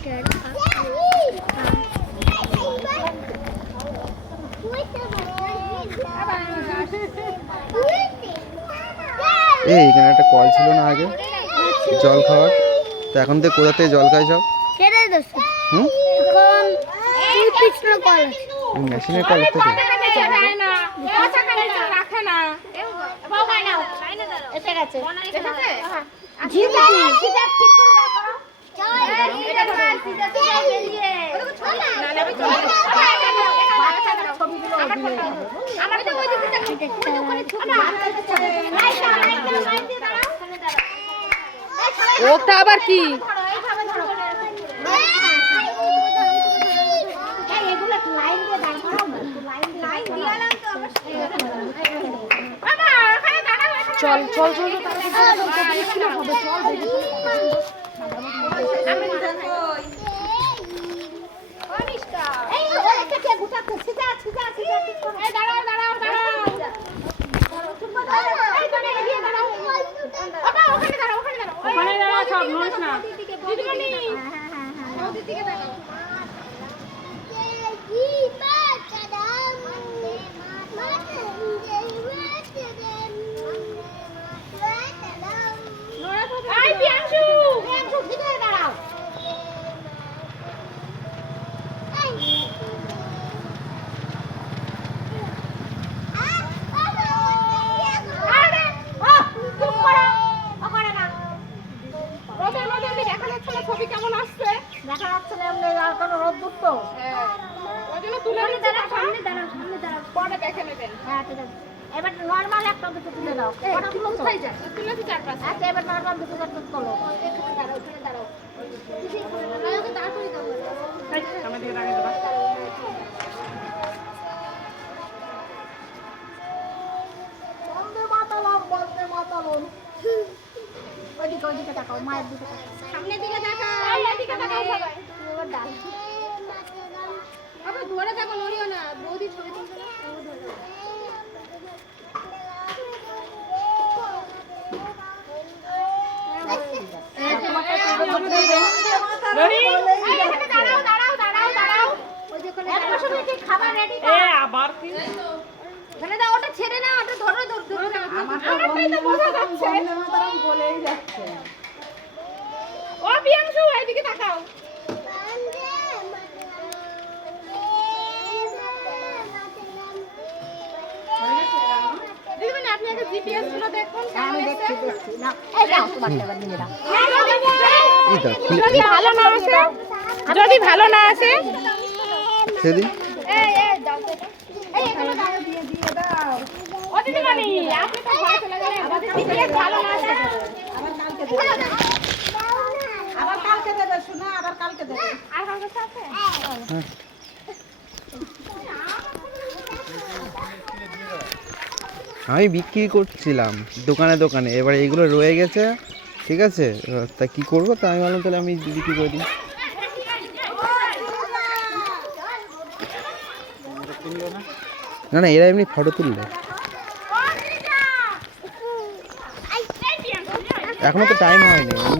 এই এখানে একটা কল ছিল না আগে জল খাওয়ার, তো এখন থেকে কোথা থেকে জল খাই সব? মেশিনের কল থেকে। ওটা আবার কি? চল চল চল কেমন আসছে দেখা যাচ্ছে না, এমনি আর কোনো রোদ্দুর তো ওইজন্য তুলে নিতে সামনে দাঁড়াও পরে দেখে নেবেন। হ্যাঁ ঠিক আছে, এবার নরমাল একটা দুটো তুলে দাও। কোথায় যায়? তুলেছি চার পাঁচ। আচ্ছা এবার নরমাল দুটো চারটে তোলো। এখানে দাঁড়াও, এখানে দাঁড়াও। ওকে দাঁড় করে দাও। আমাদের দিকে দাঁড়িয়ে দাও। বন্দে মাতালাম। ওইদিকে তাকাও, মায়ের দিকে তাকাও, সামনের দিকে তাকাও, সামনের দিকে তাকাও সবাই। এবার ডাল আবার ধরে থাকো, নড়িও না। বৌদি ছবি তুলতে না, ও ধরে নাও। ওই যে কোনে খাবার রেডি কর। আবার কি মানে দাও, ওটা ছেড়ে না, ওটা ধরো আমারটাই তো বোঝা যাচ্ছে। মাতারাম বলেই যাচ্ছে। ও পিয়াংশু এইদিকে তাকাও। দিদিমণি আপনি আগে জিপিএস গুলো দেখুন। আমি দেখছি না, এই দাও তোমারটা এবার নিয়ে দাও। যদি ভালো না আসে, যদি ভালো না আসে সেদিন এই দাও তো, এই এখানে দাও, দিয়ে দাও। ও দিদিমণি আপনি তো ঘরে চলে গেলেন, আমাদের জিপিএস ভালো না আসে আবার কালকে দেবে। আবার কালকে দেবে, শোনা, আবার কালকে দেবে। আর কালকে আছে? আমি বিক্রি করছিলাম দোকানে দোকানে, এবার এইগুলো রয়ে গেছে, ঠিক আছে, তা কি করবো, তা আমি ভাবলাম তাহলে আমি বিক্রি করে দিই। না না, এরা এমনি ফটো তুললে, এখনো তো টাইম হয়নি এমনি।